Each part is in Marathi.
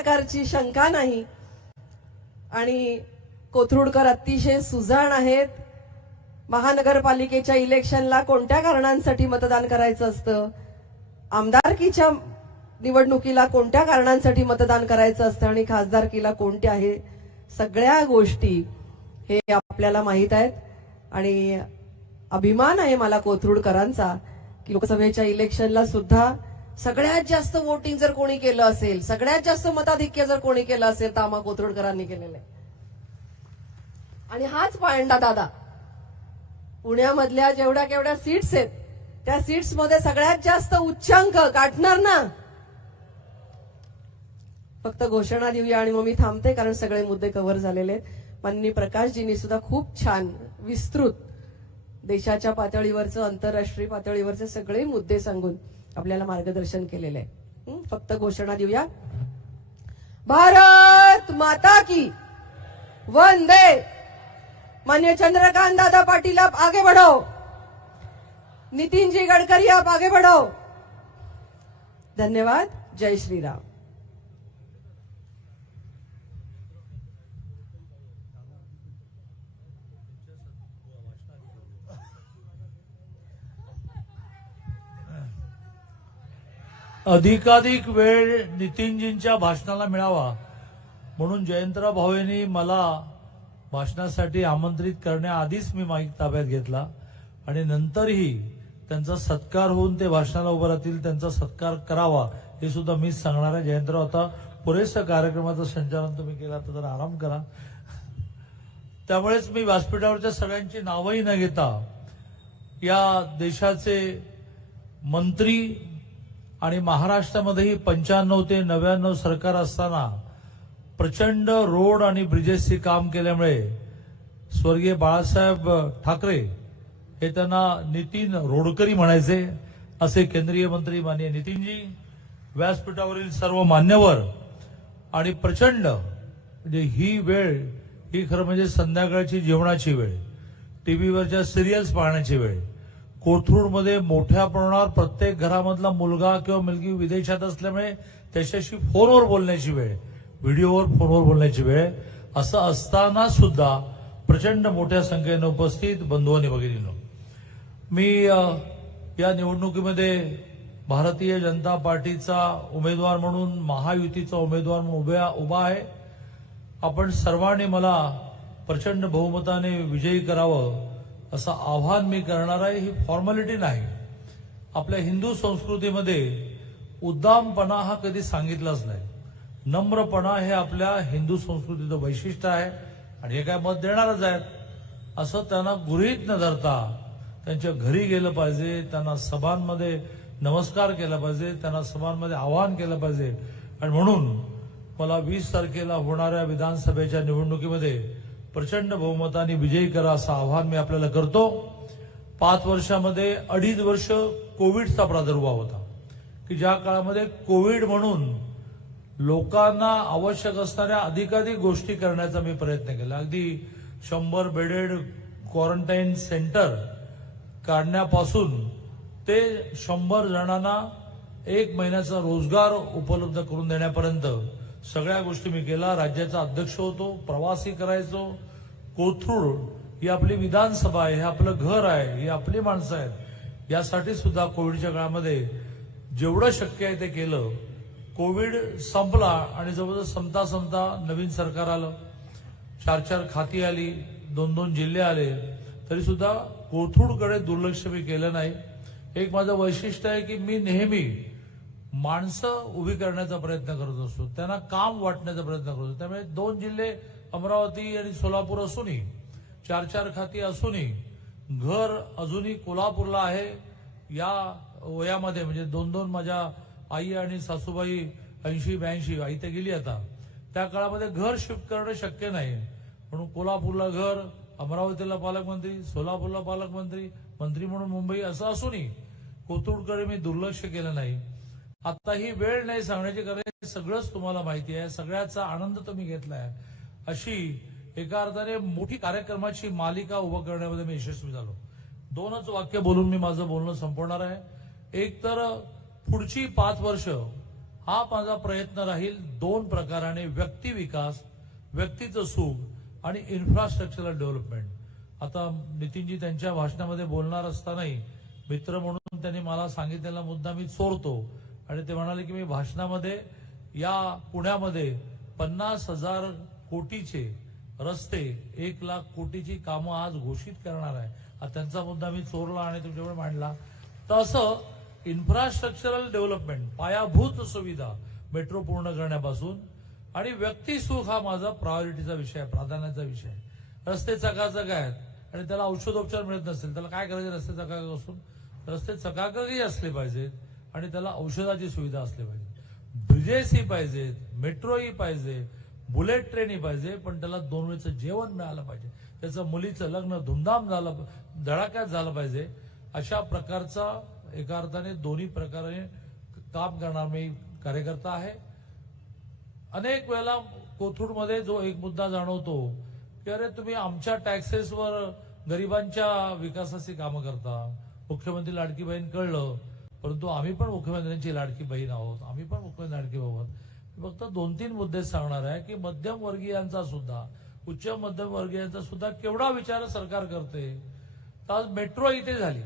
प्रकारची शंका नाही. आणि कोथरूडकर अतिशय सुजाण आहेत. महानगरपालिकेच्या इलेक्शनला कोणत्या कारणांसाठी मतदान करायचं असतं? आमदारकीच्या निवडणुकीला कोणत्या कारणांसाठी मतदान करायचं असतं? आणि खासदारकीला कोणत्या आहे? सगळ्या गोष्टी हे आपल्याला माहीत आहेत. आणि अभिमान आहे मला कोथरूडकरांचा की लोकसभेच्या इलेक्शनला सुद्धा सगळ्यात जास्त वोटिंग जर कोणी केलं असेल सगळ्यात जास्त मताधिक्य जर कोणी केलं असेल तर आम्हा कोथरूडकरांनी केलेलं आहे. आणि हाच पायंडा दादा. पुण्यामधल्या जेवढ्या केवढ्या सीट्स आहेत त्या सीट्समध्ये सगळ्यात जास्त उच्चांक गाठणार ना? फक्त घोषणा देऊया आणि मग मी थांबते कारण सगळे मुद्दे कव्हर झालेले आहेत. माननीय प्रकाशजींनी सुद्धा खूप छान विस्तृत देशाच्या पातळीवरचं आंतरराष्ट्रीय पातळीवरचे सगळे मुद्दे सांगून आपल्याला मार्गदर्शन केलेलं आहे फक्त घोषणा देऊया. भारत माता की. वंदे. मान्य चंद्रकांत दादा पाटील आप आगे बढ़ो. नितीनजी गडकरी आप आगे बढ़ो. धन्यवाद. जय श्रीराम. अधिकाधिक वेळ नितीनजींच्या भाषणाला मिळावा. म्हणून जयंतराव भावेंनी मला भाषणासाठी आमंत्रित करण्याआधीच मी माईक ताब्यात घेतला आणि नंतरही त्यांचा सत्कार होऊन ते भाषणाला उभं राहतील त्यांचा सत्कार करावा हे सुद्धा मीच सांगणार आहे. जयंतराव आता पुरेसं कार्यक्रमाचं संचालन तुम्ही केला तर जरा आराम करा. त्यामुळेच मी व्यासपीठावरच्या सगळ्यांची नावंही न घेता या देशाचे मंत्री आणि महाराष्ट्रामध्येही पंच्याण्णव ते नव्याण्णव सरकार असताना प्रचंड रोड आणि ब्रिजेसचे काम केल्यामुळे स्वर्गीय बाळासाहेब ठाकरे हे त्यांना नितीन रोडकरी म्हणायचे असे केंद्रीय मंत्री माननीय नितीनजी व्यासपीठावरील सर्व मान्यवर आणि प्रचंड म्हणजे ही वेळ ही खरं म्हणजे संध्याकाळची जेवणाची वेळ टीव्हीवरच्या सिरियल्स पाहण्याची वेळ कोथरूडमध्ये मोठ्या प्रमाणावर प्रत्येक घरामधला मुलगा किंवा मुलगी विदेशात असल्यामुळे त्याच्याशी फोनवर बोलण्याची वेळ व्हिडिओवर फोनवर बोलण्याची वेळ असं असताना सुद्धा प्रचंड मोठ्या संख्येनं उपस्थित बंधू आणि भगिनीनं. मी या निवडणुकीमध्ये भारतीय जनता पार्टीचा उमेदवार म्हणून महायुतीचा उमेदवार म्हणून उभ्या उभा आहे. आपण सर्वांनी मला प्रचंड बहुमताने विजयी करावं असं आव्हान मी करणार आहे ही फॉर्मॅलिटी नाही. आपल्या हिंदू संस्कृतीमध्ये उद्दामपणा हा कधी सांगितलाच नाही. नम्रपणा हे आपल्या हिंदू संस्कृतीचं वैशिष्ट्य आहे आणि हे काय मत देणारच आहेत. असं त्यांना गृहीत न धरता त्यांच्या घरी गेलं पाहिजे त्यांना सभांमध्ये नमस्कार केला पाहिजे त्यांना सभांमध्ये आवाहन केलं पाहिजे. आणि म्हणून मला वीस तारखेला होणाऱ्या विधानसभेच्या निवडणुकीमध्ये प्रचंड बहुमताने विजयी करा असं आव्हान मी आपल्याला करतो. पाच वर्षामध्ये अडीच वर्ष कोविडचा प्रादुर्भाव होता. की ज्या काळामध्ये कोविड म्हणून लोकांना आवश्यक असणाऱ्या अधिकाधिक गोष्टी करण्याचा मी प्रयत्न केला. अगदी शंभर बेडेड क्वारंटाईन सेंटर काढण्यापासून ते शंभर जणांना एक महिन्याचा रोजगार उपलब्ध करून देण्यापर्यंत सगळ्या गोष्टी मी केला राज्याचा अध्यक्ष होतो प्रवासी करायचो. कोथरूड ही आपली विधानसभा आहे हे आपलं घर आहे ही आपली माणसं आहेत. यासाठी सुद्धा कोविडच्या काळामध्ये जेवढं शक्य आहे ते केलं. कोविड संपला आणि जवळजवळ संपता संपता नवीन सरकार आलं. चार चार खाती आली दोन दोन जिल्हे आले. तरी सुद्धा कोथरूडकडे दुर्लक्ष मी केलं नाही. एक माझं वैशिष्ट्य आहे की मी नेहमी माणसं उभी करण्याचा प्रयत्न करत असतो. त्यांना काम वाटण्याचा प्रयत्न करतो. त्यामुळे दोन जिल्हे अमरावती आणि सोलापूर असूनही चार चार खाती असूनही घर अजूनही कोल्हापूरला आहे. या वयामध्ये म्हणजे दोन दोन माझ्या आई आणि सासूबाई ऐंशी ब्याऐंशी आई ते गेली आता. त्या काळामध्ये घर शिफ्ट करणं शक्य नाही. म्हणून कोल्हापूरला घर अमरावतीला पालकमंत्री सोलापूरला पालकमंत्री मंत्री म्हणून मुंबई असं असूनही कोथरूडकडे मी दुर्लक्ष केलं नाही. आता ही वेळ नाही सांगण्याची कारण सगळंच तुम्हाला माहिती आहे. सगळ्याचा आनंद तुम्ही घेतलाय. अशी एका अर्थाने मोठी कार्यक्रमाची मालिका उभं करण्यामध्ये मी यशस्वी झालो. दोनच वाक्य बोलून मी माझं बोलणं संपवणार आहे. एक तर पुढची पाच वर्ष हा माझा प्रयत्न राहील दोन प्रकाराने व्यक्ती विकास व्यक्तीचं सुख आणि इन्फ्रास्ट्रक्चरल डेव्हलपमेंट आता नितीनजी त्यांच्या भाषणामध्ये बोलणार असतानाही मित्र म्हणून त्यांनी मला सांगितलेला मुद्दा मी चोरतो. आणि ते म्हणाले की मी भाषणामध्ये या पुण्यामध्ये पन्नास हजार कोटीचे रस्ते एक लाख कोटीची कामं आज घोषित करणार आहे. हा त्यांचा मुद्दा मी चोरला आणि तुमच्याकडे मांडला. तर असं इन्फ्रास्ट्रक्चरल डेव्हलपमेंट पायाभूत सुविधा मेट्रो पूर्ण करण्यापासून आणि व्यक्ती सुख हा माझा प्रायोरिटीचा विषय आहे प्राधान्याचा विषय. आहे रस्ते चकाचक आहेत आणि त्याला औषधोपचार मिळत नसेल त्याला काय करायचे रस्ते चकाचक असून? रस्ते चकाचकही असले पाहिजेत. आणि त्याला औषधाची सुविधा असली पाहिजे. ब्रिजेसही पाहिजेत मेट्रोही पाहिजे बुलेट ट्रेनही पाहिजे पण त्याला दोन वेळचं जेवण मिळालं पाहिजे. त्याचं मुलीचं लग्न धुमधाम झालं धडाक्यात झालं पाहिजे. अशा प्रकारचा एका अर्थाने दोन्ही प्रकारे काम करणार मी कार्यकर्ता आहे. अनेक वेळेला कोथरूडमध्ये जो एक मुद्दा जाणवतो की अरे तुम्ही आमच्या टॅक्सेसवर गरिबांच्या विकासाची कामं करता. मुख्यमंत्री लाडकी बहीण कळलं परंतु आम्ही पण मुख्यमंत्र्यांची लाडकी बहीण आहोत आम्ही पण मुख्यमंत्री लाडकी आहोत. फक्त दोन तीन मुद्दे सांगणार आहे की मध्यमवर्गीयांचा सुद्धा उच्च मध्यमवर्गीयांचा सुद्धा केवढा विचार सरकार करते? आज मेट्रो इथे झाली.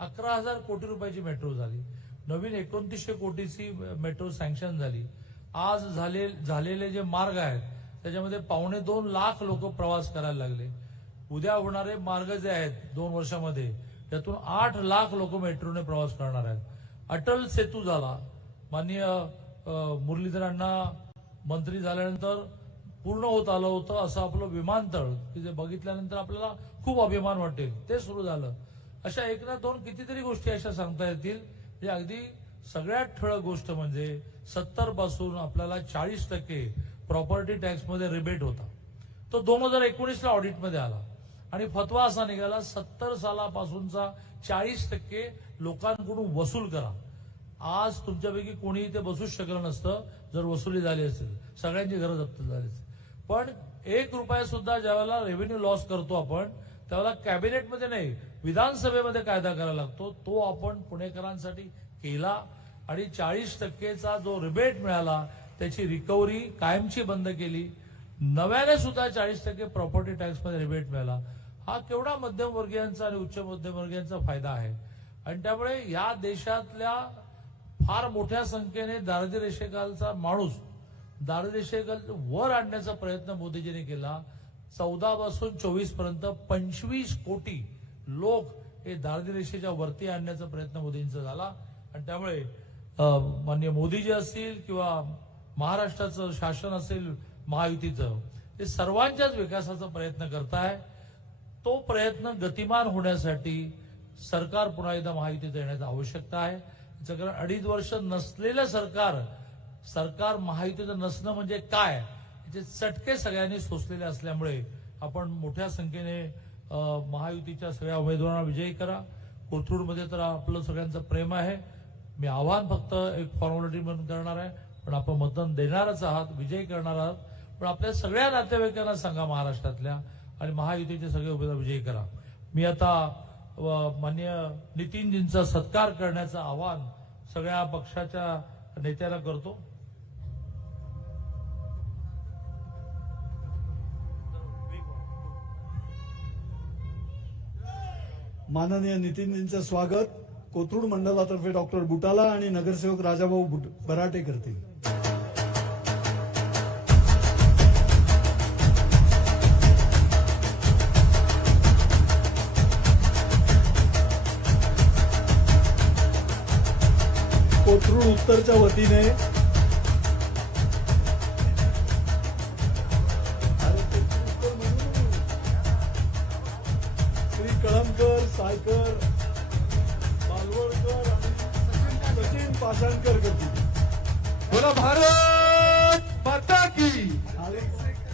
अकरा हजार कोटी रुपयाची मेट्रो झाली. नवीन एकोणतीसशे कोटीची मेट्रो सँक्शन झाली. आज झाले झालेले जे मार्ग आहेत त्याच्यामध्ये पावणे दोन लाख लोक प्रवास करायला लागले. उद्या होणारे मार्ग जे आहेत दोन वर्षामध्ये त्यातून आठ लाख लोक मेट्रोने प्रवास करणार आहेत. अटल सेतू झाला. माननीय मुरलीधरांना मंत्री झाल्यानंतर पूर्ण होत आलं होतं असं आपलं विमानतळ की जे बघितल्यानंतर आपल्याला खूप अभिमान वाटेल ते सुरू झालं. अशा एक ना दोन कितीतरी गोष्टी अशा सांगता येतील जे अगदी सगळ्यात ठळक गोष्ट म्हणजे सत्तरपासून आपल्याला चाळीस टक्के प्रॉपर्टी टॅक्समध्ये रिबेट होता. तो दोन हजार एकोणीसला ऑडिटमध्ये आला. आणि फतवा असा निघाला सत्तर सालापासूनचा चाळीस टक्के लोकांकडून वसूल करा. आज तुमच्यापैकी कोणी इथे बसूच शकलं नसतं जर वसुली झाली असेल सगळ्यांची घरं जप्त झाली असेल. पण एक रुपया सुद्धा ज्यावेळेला रेव्हेन्यू लॉस करतो आपण त्यावेळेला कॅबिनेटमध्ये नाही विधानसभेमध्ये कायदा करायला लागतो तो आपण पुणेकरांसाठी केला आणि चाळीस टक्केचा जो रिबेट मिळाला त्याची रिकव्हरी कायमची बंद केली. नव्याने सुद्धा चाळीस टक्के प्रॉपर्टी टॅक्समध्ये रिबेट मिळाला. हा केवढा मध्यमवर्गीयांचा आणि उच्च मध्यमवर्गीयांचा फायदा आहे. आणि त्यामुळे या देशातल्या फार मोठ्या संख्येने दारिद्र्य रेषेखालचा माणूस दारिद्र्य रेषेखाल वर आणण्याचा प्रयत्न मोदीजींनी केला. चौदा पासून चोवीसपर्यंत पंचवीस कोटी लोक हे दारिद्र्य रेषेच्या वरती आणण्याचा प्रयत्न मोदींचा झाला. आणि त्यामुळे अं, माननीय मोदीजी असतील किंवा महाराष्ट्राचं शासन असेल महायुतीचं. हे सर्वांच्याच विकासाचा प्रयत्न करताय. तो प्रयत्न गतिमान होण्यासाठी सरकार पुन्हा एकदा महायुतीचं येण्याची आवश्यकता आहे. कारण अडीच वर्ष नसलेलं सरकार सरकार महायुतीचं नसणं म्हणजे काय याचे चटके सगळ्यांनी सोसलेले असल्यामुळे आपण मोठ्या संख्येने महायुतीच्या सगळ्या उमेदवारांना विजयी करा. कोथरूडमध्ये तर आपलं सगळ्यांचं प्रेम आहे. मी आव्हान फक्त एक फॉर्मॅलिटी म्हणून करणार आहे. पण आपण मतदान देणारच आहात विजयी करणार आहात. पण आपल्या सगळ्या नातेवाईकांना सांगा महाराष्ट्रातल्या आणि महायुतीचे सगळे उमेदवार विजयी करा. मी आता मान्य माननीय नितीनजींचा सत्कार करण्याचं आवाहन सगळ्या पक्षाच्या नेत्याला करतो. माननीय नितीनजींचं स्वागत. कोथरूड मंडलातर्फे डॉक्टर बुटाला आणि नगरसेवक राजाभाऊ बुट- बराटे करतील. उत्तरच्या वतीने. श्री कळमकर सायकर मालवणकर आणि सचिन पाषाणकर करतील. बोला भारत माता की.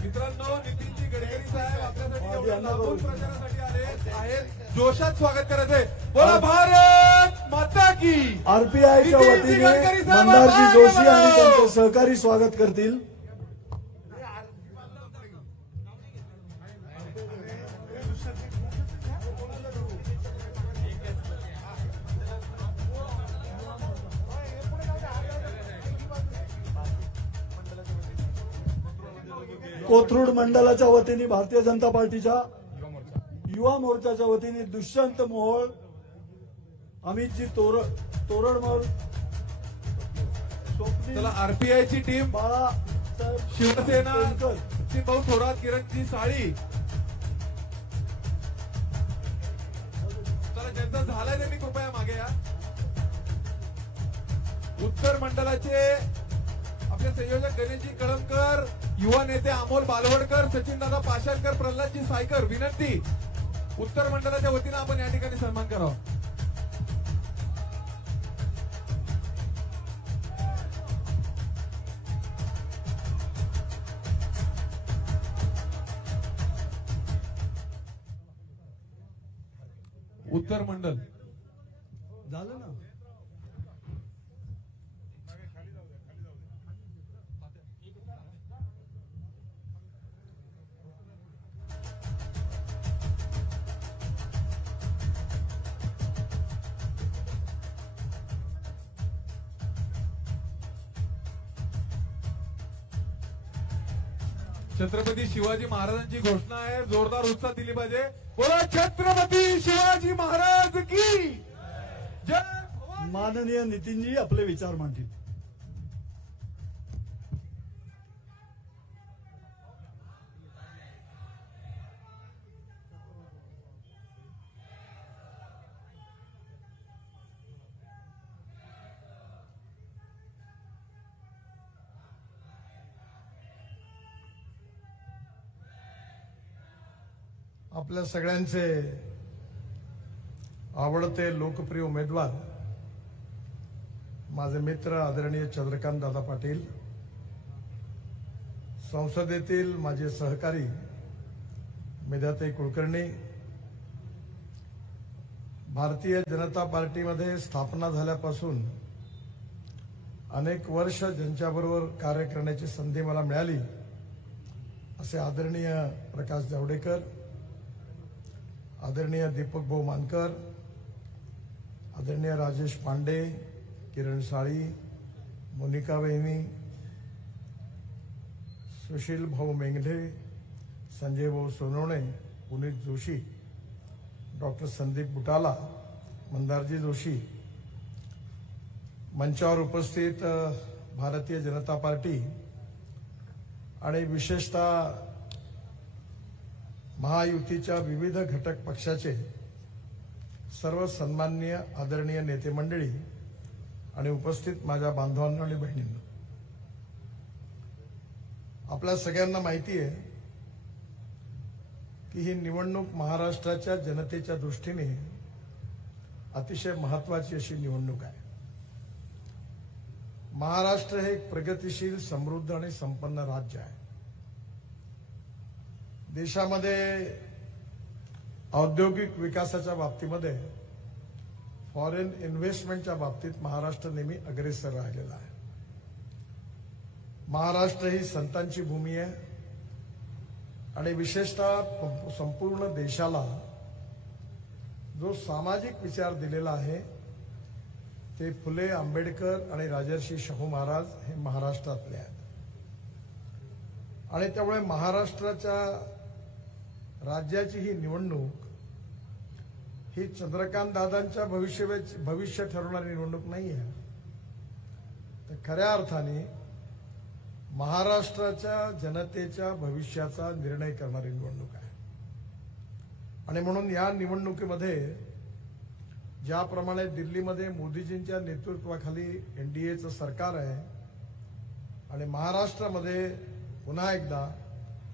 मित्रांनो नितीनजी गडकरी साहेब आपल्यासाठी आधी एवढ्या यांना लांबून बोलू. प्रचारासाठी आले आहेत जोशात स्वागत करायचंय बोला भारत माता की आरपीआयच्या वतीने मंदारजी जोशी आणि. त्यांचे सहकारी स्वागत करतील मंडलाच्या वतीने भारतीय जनता पार्टीच्या युवा मोर्चाच्या वतीने दुष्यंत मोहोळ अमितजी तोर तोरडमल स्वप्नील चला आरपीआय ची टीम बाळासाहेब शिवसेना भाऊ थोरात किरणजी साळी. चला ज्यांचं झालंय त्यांनी कृपया मागे या. उत्तर मंडलाचे आपले संयोजक गणेशजी कळमकर युवा नेते अमोल बालवडकर सचिन दादा पाषाणकर प्रल्हादजी सायकर विनंती. उत्तर मंडळाच्या वतीनं आपण या ठिकाणी सन्मान करावा. उत्तर मंडल छत्रपती शिवाजी महाराजांची घोषणा आहे. जोरदार उत्साह दिली पाहिजे. बोला छत्रपती शिवाजी महाराज की जय. माननीय नितीनजी आपले विचार मांडतील आपल्या सगळ्यांचे आवडते लोकप्रिय उमेदवार माझे मित्र आदरणीय चंद्रकांत दादा पाटील संसदेतील माझे सहकारी मेधाताई कुलकर्णी भारतीय जनता पार्टीमध्ये स्थापना झाल्यापासून अनेक वर्ष ज्यांच्याबरोबर कार्य करण्याची संधी मला मिळाली असे आदरणीय प्रकाश जावडेकर आदरणीय दीपक भाऊ मानकर आदरणीय राजेश पांडे किरण साळी मोनिका वहिनी सुशील भाऊ मेंढे संजय भाऊ सोनवणे पुनीत जोशी डॉक्टर संदीप बुटाला मंदारजी जोशी. मंचावर उपस्थित भारतीय जनता पार्टी आणि विशेषतः महायुतीच्या विविध घटक पक्षाचे सर्व सन्माननीय आदरणीय नेते मंडळी आणि उपस्थित माझ्या बांधवांना आणि बहिणींना. आपल्या सगळ्यांना माहिती आहे की ही निवडणूक महाराष्ट्राच्या जनतेच्या दृष्टीने अतिशय महत्वाची अशी निवडणूक आहे. महाराष्ट्र हे एक प्रगतिशील समृद्ध आणि संपन्न राज्य आहे. देशामध्ये औद्योगिक विकासाच्या बाबतीमध्ये फॉरेन इन्व्हेस्टमेंटच्या बाबतीत महाराष्ट्र नेहमी अग्रेसर राहिलेला आहे. महाराष्ट्र ही संतांची भूमी आहे. आणि विशेषतः संपूर्ण देशाला जो सामाजिक विचार दिलेला आहे ते फुले आंबेडकर आणि राजर्षी शाहू महाराज हे महाराष्ट्रातले आहेत. आणि त्यामुळे महाराष्ट्राच्या राज्याची ही निवडणूक ही चंद्रकांत दादांच्या भविष्य भविष्य ठरवणारी निवडणूक नाही आहे तर खऱ्या अर्थाने महाराष्ट्राच्या जनतेच्या भविष्याचा निर्णय करणारी निवडणूक आहे. आणि म्हणून या निवडणुकीमध्ये ज्याप्रमाणे दिल्लीमध्ये मोदीजींच्या नेतृत्वाखाली एनडीएचं सरकार आहे आणि महाराष्ट्रामध्ये पुन्हा एकदा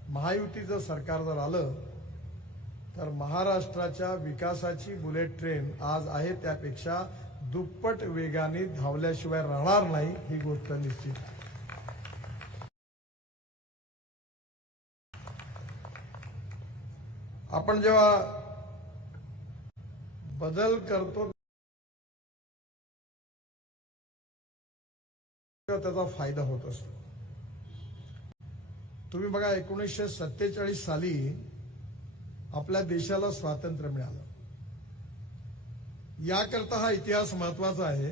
महायुतीचं सरकार जर आलं तर महाराष्ट्राच्या विकासाची बुलेट ट्रेन आज आहे त्यापेक्षा दुप्पट वेगाने धावल्याशिवाय राहणार नाही ही गोष्ट निश्चित. आहे आपण जेव्हा बदल करतो त्याचा फायदा होत असतो. तुम्ही बघा एकोणीसशे सत्तेचाळीस साली आपल्या देशाला स्वातंत्र्य मिळालं. याकरता हा इतिहास महत्त्वाचा आहे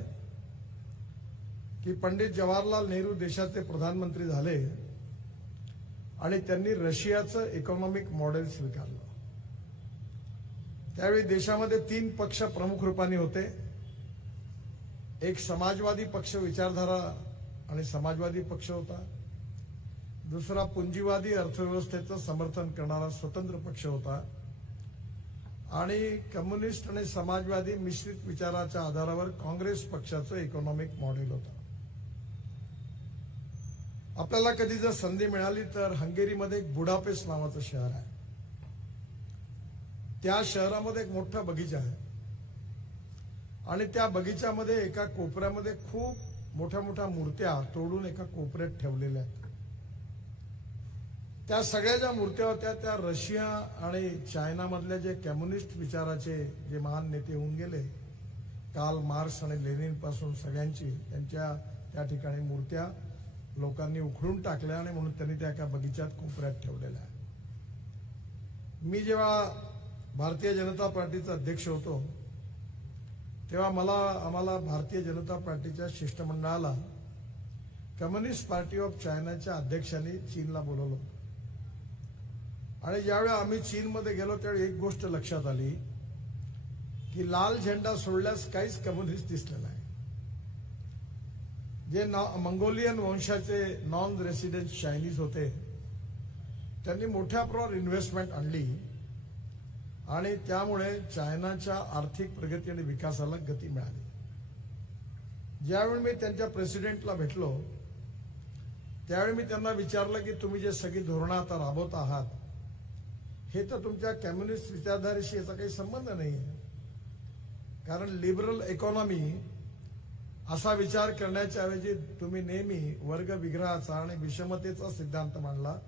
की पंडित जवाहरलाल नेहरू देशाचे प्रधानमंत्री झाले आणि त्यांनी रशियाचं इकॉनॉमिक मॉडेल स्वीकारलं. त्यावेळी देशामध्ये तीन पक्ष प्रमुख रूपाने होते. एक समाजवादी पक्ष विचारधारा आणि समाजवादी पक्ष होता. दुसरा पुंजीवादी अर्थव्यवस्थेचं समर्थन करणारा स्वतंत्र पक्ष होता. आणि कम्युनिस्ट आणि समाजवादी मिश्रित विचाराच्या आधारावर काँग्रेस पक्षाचं इकॉनॉमिक मॉडेल होतं. आपल्याला कधी जर संधी मिळाली तर हंगेरीमध्ये एक बुडापेस्ट नावाचं शहर आहे. त्या शहरामध्ये एक मोठा बगीचा आहे. आणि त्या बगीच्यामध्ये एका कोपऱ्यामध्ये खूप मोठ्या मोठ्या मूर्त्या तोडून एका कोपऱ्यात ठेवलेल्या आहेत. त्या सगळ्या ज्या मूर्त्या होत्या त्या रशिया आणि चायनामधल्या जे कम्युनिस्ट विचाराचे जे महान नेते होऊन गेले काल मार्क्स आणि लेनिनपासून सगळ्यांची त्यांच्या त्या ठिकाणी मूर्त्या लोकांनी उखडून टाकल्या आणि म्हणून त्यांनी त्या एका बगीच्यात कोपऱ्यात ठेवलेल्या आहे. मी जेव्हा भारतीय जनता पार्टीचा अध्यक्ष होतो तेव्हा मला आम्हाला भारतीय जनता पार्टीच्या शिष्टमंडळाला कम्युनिस्ट पार्टी ऑफ चायनाच्या अध्यक्षांनी चीनला बोलवलं होतं. आणि ज्यावेळी आम्ही चीनमध्ये गेलो त्यावेळी एक गोष्ट लक्षात आली की लाल झेंडा सोडल्यास काहीच कम्युनिस्ट दिसले नाही. जे मंगोलियन वंशाचे नॉन रेसिडेंट चायनीज होते त्यांनी मोठ्या प्रमाणावर इन्व्हेस्टमेंट आणली आणि त्यामुळे चायनाच्या आर्थिक प्रगती आणि विकासाला गती मिळाली. ज्यावेळी मी त्यांच्या प्रेसिडेंटला भेटलो त्यावेळी मी त्यांना विचारलं की तुम्ही जे सगळी धोरणं आता राबवत आहात हे तर तुमच्या कम्युनिस्ट विचारधारेशी याचा काही संबंध नाही आहे कारण लिबरल इकॉनॉमी असा विचार करण्याच्या ऐवजी तुम्ही नेहमी वर्ग विग्रहाचा आणि विषमतेचा सिद्धांत मांडला.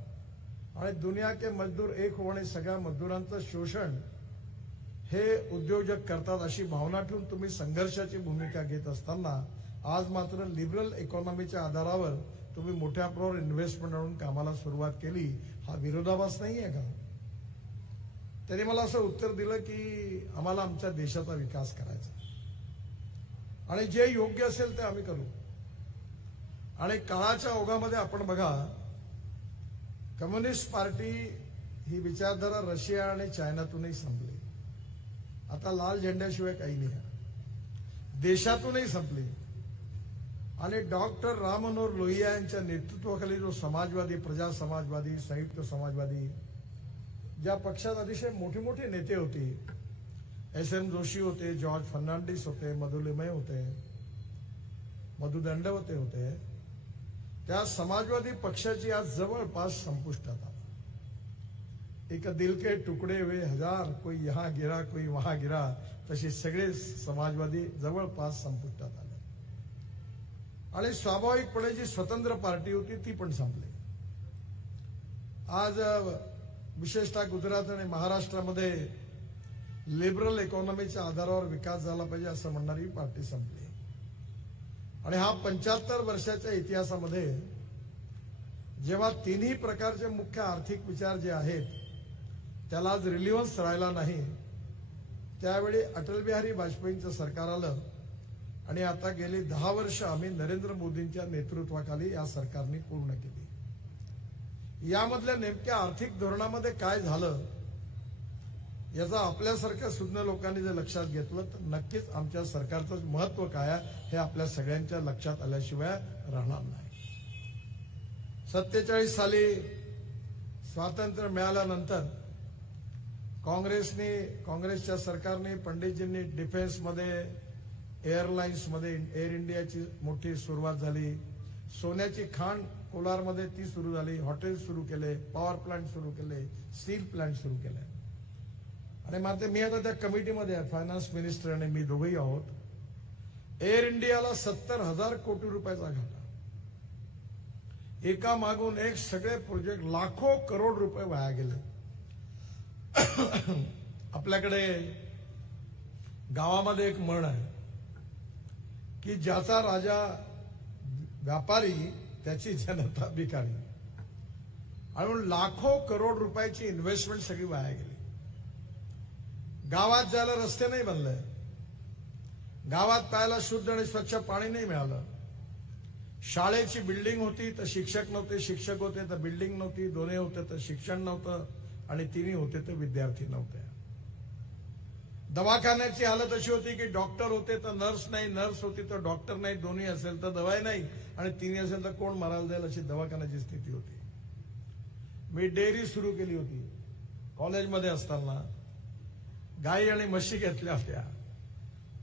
आणि दुनिया के मजदूर एक होणे सगळ्या मजदूरांचं शोषण हे उद्योजक करतात अशी भावना ठेवून तुम्ही संघर्षाची भूमिका घेत असताना आज मात्र लिबरल इकॉनॉमीच्या आधारावर तुम्ही मोठ्या प्रमाणावर इन्व्हेस्टमेंट आणून कामाला सुरुवात केली. हा विरोधाभास नाही आहे का? त्यांनी मला असं उत्तर दिलं की आम्हाला आमच्या देशाचा विकास करायचा आणि जे योग्य असेल ते आम्ही करू. आणि काळाच्या ओघामध्ये आपण बघा कम्युनिस्ट पार्टी ही विचारधारा रशिया आणि चायनातूनही संपली. आता लाल झेंड्याशिवाय काही नाही देशातूनही संपली. आणि डॉक्टर राम मनोहर लोहिया यांच्या नेतृत्वाखाली जो समाजवादी प्रजा समाजवादी संयुक्त समाजवादी ज्या पक्षात अतिशय मोठे मोठे नेते होते एस एम जोशी होते जॉर्ज फर्नांडिस होते मधु लिमय होते मधु दंडवते होते त्या समाजवादी पक्षाची आज जवळपास संपुष्टात आला एक दिल के तुकडे वे हजार कोई यहां गिरा कोई वहां गिरा तसे सगळे समाजवादी जवळपास संपुष्टात आले. आणि स्वाभाविकपणे जी स्वतंत्र पार्टी होती ती पण संपली. आज विशेषतः गुजरात आणि महाराष्ट्रामध्ये लिबरल इकॉनॉमीच्या आधारावर विकास झाला पाहिजे असं म्हणणारी पार्टी संपली. आणि हा पंच्याहत्तर वर्षाच्या इतिहासामध्ये जेव्हा तिन्ही प्रकारचे मुख्य आर्थिक विचार जे आहेत त्याला आज रिलिव्हन्स राहिला नाही त्यावेळी अटल बिहारी वाजपेयींचं सरकार आलं आणि आता गेली दहा वर्ष आम्ही नरेंद्र मोदींच्या नेतृत्वाखाली या सरकारने पूर्ण केली. यामधल्या नेमक्या आर्थिक धोरणामध्ये काय झालं याचा आपल्यासारख्या सुज्ञ लोकांनी जर लक्षात घेतलं तर नक्कीच आमच्या सरकारचं महत्त्व काय आहे हे आपल्या सगळ्यांच्या लक्षात आल्याशिवाय राहणार नाही. सत्तेचाळीस साली स्वातंत्र्य मिळाल्यानंतर काँग्रेसने काँग्रेसच्या सरकारने पंडितजींनी डिफेन्समध्ये एअरलाइन्समध्ये एअर इंडियाची मोठी सुरुवात झाली. सोन्याची खाण कोलारमध्ये ती सुरू झाली हॉटेल सुरू केले पॉवर प्लांट सुरू केले स्टील प्लांट सुरू केले. आणि मात्र मी आता त्या कमिटीमध्ये आहे फायनान्स मिनिस्टर आणि मी दोघेही आहोत. एअर इंडियाला सत्तर हजार कोटी रुपयाचा घाटा. एका मागून एक सगळे प्रोजेक्ट लाखो करोड रुपये वाया गेले. आपल्याकडे गावामध्ये एक म्हण आहे की ज्याचा राजा व्यापारी त्याची जनता बिकारी आणि लाखो करोड रुपयाची इन्व्हेस्टमेंट सगळी वाया गेली. गावात जायला रस्ते नाही बनले. गावात प्यायला शुद्ध आणि स्वच्छ पाणी नाही मिळालं. शाळेची बिल्डिंग होती तर शिक्षक नव्हते शिक्षक होते तर बिल्डिंग नव्हती दोन्ही होते तर शिक्षण नव्हतं आणि तिन्ही होते तर विद्यार्थी नव्हते. दवाखान्याची हालत अशी होती की डॉक्टर होते तर नर्स नाही नर्स होती तर डॉक्टर नाही दोन्ही असेल तर दवाई नाही आणि तिन्ही असेल तर कोण मरायला जाईल अशी दवाखान्याची स्थिती होती. मी डेअरी सुरू केली होती. कॉलेजमध्ये असताना गाई आणि म्हशी घेतल्या होत्या.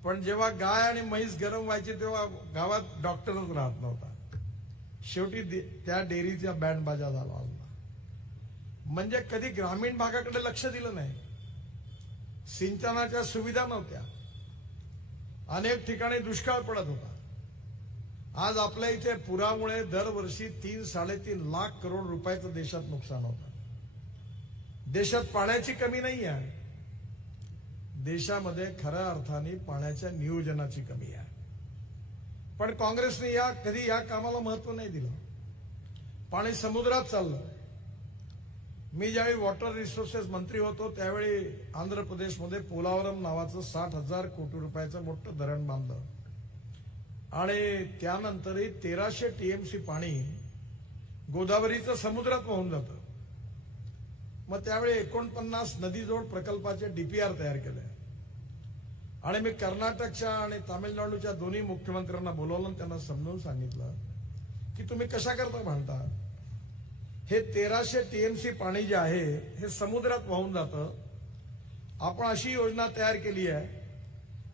पण जेव्हा गाय आणि म्हैस गरम व्हायची तेव्हा गावात डॉक्टरच राहत नव्हता. शेवटी त्या डेअरीचा बँड बाजा झाला म्हणजे कधी ग्रामीण भागाकडे लक्ष दिलं नाही. सिंचनाच्या सुविधा नव्हत्या. अनेक ठिकाणी दुष्काळ पडत होता. आज आपल्या इथे पुरामुळे दरवर्षी तीन साडेतीन लाख करोड रुपयाचं देशात नुकसान होतं. देशात पाण्याची कमी नाही आहे देशामध्ये खऱ्या अर्थाने पाण्याच्या नियोजनाची कमी आहे. पण काँग्रेसने या कधी या कामाला महत्त्व नाही दिलं. पाणी समुद्रात चाललं. मी ज्यावेळी वॉटर रिसोर्सेस मंत्री होतो त्यावेळी आंध्र प्रदेशमध्ये पोलावरम नावाचं साठ हजार कोटी रुपयाचं मोठं धरण बांधलं. आणि त्यानंतरही तेराशे टीएमसी पाणी गोदावरीचं समुद्रात वाहून जातं. मग त्यावेळी एकोणपन्नास नदीजोड प्रकल्पाचे डीपीआर तयार केले. आणि मी कर्नाटकच्या आणि तामिळनाडूच्या दोन्ही मुख्यमंत्र्यांना बोलवलं आणि त्यांना समजून सांगितलं की तुम्ही कशा करता म्हणता हे तेराशे टीएमसी पाणी जे आहे हे समुद्रात वाहून जातं. आपण अशी योजना तयार केली आहे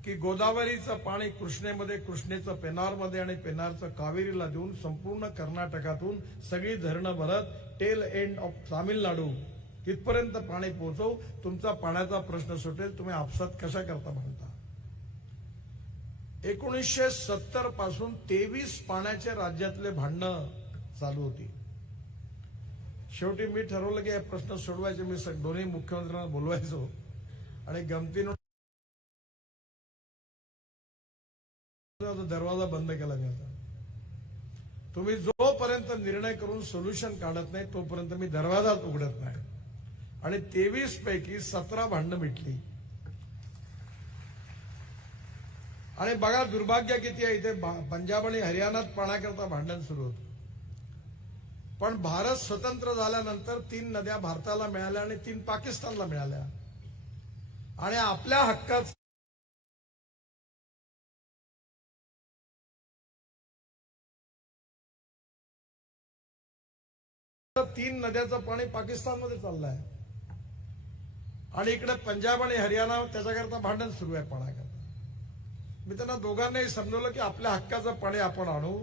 की गोदावरीचं पाणी कृष्णेमध्ये कृष्णेचं पेनारमध्ये आणि पेनारचं कावेरीला देऊन संपूर्ण कर्नाटकातून सगळी धरणं भरत टेल एंड ऑफ तामिळनाडू तिथपर्यंत पाणी पोहोचवू. तुमचा पाण्याचा प्रश्न सुटेल. तुम्ही आपसात कशा करता म्हणता? एकोणीसशे सत्तरपासून तेवीस पाण्याचे राज्यातले भांडणं चालू होती. शेवटी मी ठरवलं की हे प्रश्न सोडवायचे. मी दोन्ही मुख्यमंत्र्यांना बोलवायचो. आणि गमतीनं दरवाजा बंद केला मी आता. तुम्ही जोपर्यंत निर्णय करून सोल्युशन काढत नाही तोपर्यंत मी दरवाजाच उघडत नाही. आणि तेवीस पैकी सतरा भांडणं मिटली. आणि बघा दुर्भाग्य किती आहे इथे. पंजाब आणि हरियाणात पाण्याकरता भांडण सुरू होतं. पण भारत स्वतंत्र झाल्यानंतर तीन नद्या भारताला मिळाल्या आणि तीन पाकिस्तानला मिळाल्या. आणि आपल्या हक्कात तीन नद्याचं पाणी पाकिस्तानमध्ये चाललंय. आणि इकडे पंजाब आणि हरियाणा त्याच्याकरता भांडण सुरू आहे पाण्याकरता मी त्यांना दोघांनाही समजवलं की आपल्या हक्काचं पाणी आपण आणू.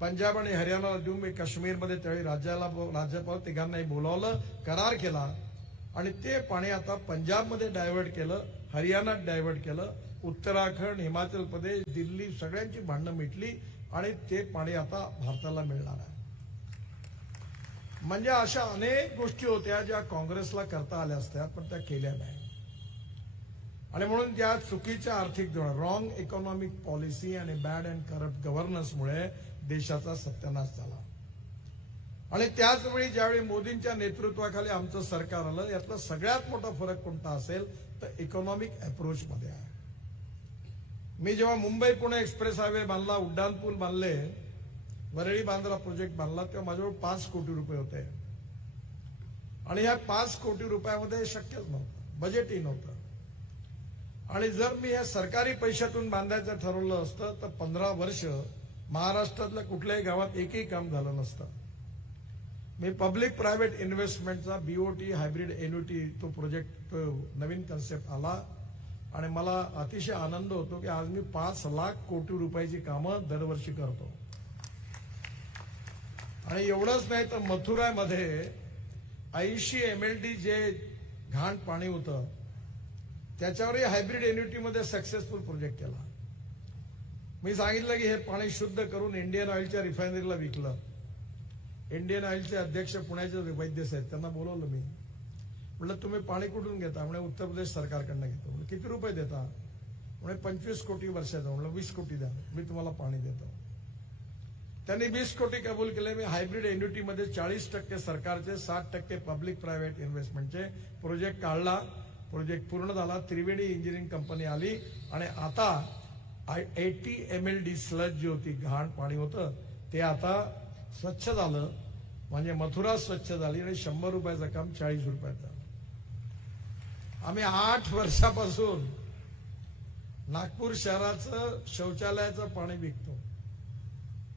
पंजाब आणि हरियाणाला देऊन मी काश्मीरमध्ये त्यावेळी राज्याला राज्यपाल तिघांनाही बोलावलं करार केला. आणि ते पाणी आता पंजाबमध्ये डायव्हर्ट केलं हरियाणात डायव्हर्ट केलं. उत्तराखंड हिमाचल प्रदेश दिल्ली सगळ्यांची भांडणं मिटली आणि ते पाणी आता भारताला मिळणार आहे. म्हणजे अशा अनेक गोष्टी होत्या ज्या काँग्रेसला करता आल्या असत्या पण त्या केल्या नाही. आणि म्हणून त्या चुकीच्या आर्थिक धोरण रॉंग इकॉनॉमिक पॉलिसी आणि बॅड अँड करप्ट गव्हर्नन्समुळे देशाचा सत्यानाश झाला. आणि त्याच वेळी ज्यावेळी मोदींच्या नेतृत्वाखाली आमचं सरकार आलं यातला सगळ्यात मोठा फरक कोणता असेल तर इकॉनॉमिक अप्रोच मध्ये आहे. मी जेव्हा मुंबई पुणे एक्सप्रेस हायवे बांधला उड्डाणपूल बांधले वरळी बांद्रा प्रोजेक्ट बांधला तेव्हा माझ्याजवळ पाच कोटी रुपये होते. आणि ह्या पाच कोटी रुपयामध्ये शक्यच नव्हतं बजेटही नव्हतं. आणि जर मी हे सरकारी पैशातून बांधायचं ठरवलं असतं तर पंधरा वर्ष महाराष्ट्रातल्या कुठल्याही गावात एकही काम झालं नसतं. मी पब्लिक प्रायव्हेट इन्व्हेस्टमेंटचा बीओटी हायब्रिड एन्युटी तो प्रोजेक्ट तो नवीन कन्सेप्ट आला. आणि मला अतिशय आनंद होतो की आज मी पाच लाख कोटी रुपयाची कामं दरवर्षी करतो. आणि एवढंच नाही तर मथुरामध्ये ऐंशी एम एल डी जे घाण पाणी होतं त्याच्यावरही हायब्रिड एन्युटीमध्ये सक्सेसफुल प्रोजेक्ट केला. मी सांगितलं की हे पाणी शुद्ध करून इंडियन ऑइलच्या रिफायनरीला विकलं. इंडियन ऑइलचे अध्यक्ष पुण्याचे वैद्य आहेत त्यांना बोलवलं मी. म्हटलं तुम्ही पाणी कुठून घेता? म्हणजे उत्तर प्रदेश सरकारकडनं घेतो. म्हणजे किती रुपये देता? म्हणजे पंचवीस कोटी वर्षाचा. म्हणलं वीस कोटी द्या मी तुम्हाला पाणी देतो. त्यांनी वीस कोटी कबूल केले. मी हायब्रिड एन्युटीमध्ये चाळीस टक्के सरकारचे साठ टक्के पब्लिक प्रायव्हेट इन्व्हेस्टमेंटचे प्रोजेक्ट काढला. प्रोजेक्ट पूर्ण झाला. त्रिवेणी इंजिनिअरिंग कंपनी आली. आणि आता eighty M L D sludge जी होती घाण पाणी होतं ते आता स्वच्छ झालं. म्हणजे मथुरा स्वच्छ झाली आणि शंभर रुपयाचं काम चाळीस रुपयात झालं आम्ही आठ वर्षापासून नागपूर शहराचं शौचालयाचं पाणी विकतो.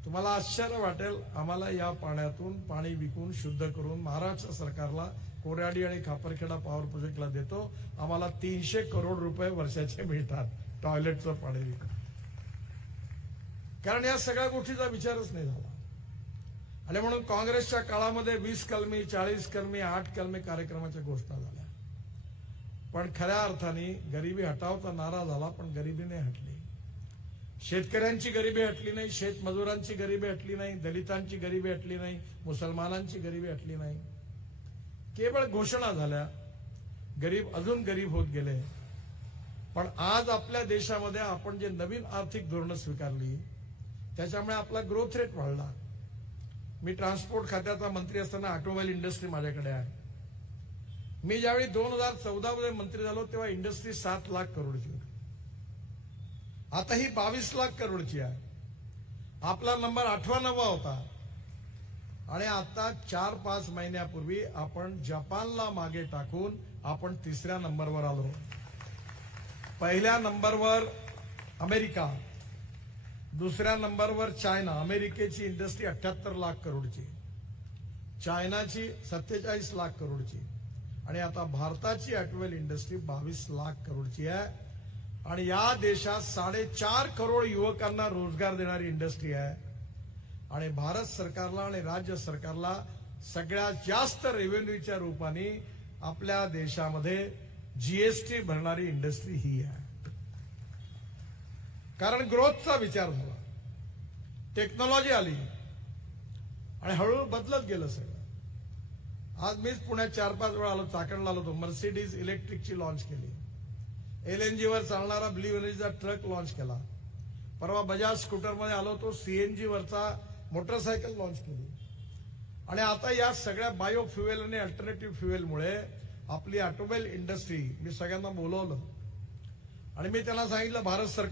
तुम्हाला आश्चर्य वाटेल आम्हाला या पाण्यातून पाणी विकून शुद्ध करून महाराष्ट्र सरकारला कोराडी आणि खापरखेडा पॉवर प्रोजेक्टला देतो. आम्हाला तीनशे करोड रुपये वर्षाचे मिळतात टॉयलेटचं पाणी विकून कारण या सगळ्या गोष्टीचा विचारच नाही झाला. आणि म्हणून काँग्रेसच्या काळामध्ये वीस कलमी चाळीस कलमी आठ कलमी कार्यक्रमाच्या घोषणा झाल्या. पण खऱ्या अर्थाने गरिबी हटावचा नारा झाला पण गरिबी नाही हटली. शेतकऱ्यांची गरिबी हटली नाही शेतमजुरांची गरिबी हटली नाही दलितांची गरिबी हटली नाही मुसलमानांची गरिबी हटली नाही. केवळ घोषणा झाल्या. गरीब अजून गरीब होत गेले. पण आज आपल्या देशामध्ये आपण जे नवीन आर्थिक धोरणं स्वीकारली त्याच्यामुळे आपला ग्रोथ रेट वाढला मी ट्रान्सपोर्ट खात्याचा मंत्री असताना ऑटोमोबाईल इंडस्ट्री माझ्याकडे आहे. मी ज्यावेळी दोन हजार चौदा मध्ये मंत्री झालो तेव्हा इंडस्ट्री सात लाख करोडची होती. आता ही बावीस लाख करोडची आहे. आपला नंबर आठवा नवा होता. आणि आता चार पाच महिन्यापूर्वी आपण जपानला मागे टाकून आपण तिसऱ्या नंबरवर आलो. पहिल्या नंबरवर अमेरिका. दुसऱ्या नंबरवर चायना अमेरिकेची इंडस्ट्री अठ्याहत्तर लाख करोडची. चायनाची सत्तेचाळीस लाख करोडची. आणि आता भारताची अटवेल इंडस्ट्री बावीस लाख करोडची आहे. आणि या देशात साडेचार करोड युवकांना रोजगार देणारी इंडस्ट्री आहे. आणि भारत सरकारला आणि राज्य सरकारला सगळ्यात जास्त रेव्हेन्यूच्या रूपाने आपल्या देशामध्ये जीएसटी भरणारी इंडस्ट्री ही आहे. कारण ग्रोथचा विचार झाला. टेक्नॉलॉजी आली. आणि हळूहळू बदलत गेलं सगळं. आज मीच पुण्यात चार पाच वेळा आलो चाकणला आलो होतो. मर्सिडीज इलेक्ट्रिकची लॉन्च केली. एलएनजी वर चालणारा ब्ल्यू एनर्जीचा ट्रक लॉन्च केला. परवा बजाज स्कूटरमध्ये आलो तो सीएनजी वरचा मोटरसायकल लॉन्च केली. आणि आता या सगळ्या बायो फ्युएल आणि अल्टरनेटिव्ह फ्युएलमुळे आपली ऑटोमोबाईल इंडस्ट्री मी सगळ्यांना बोलवलं. आणि मी त्यांना सांगितलं भारत सरकार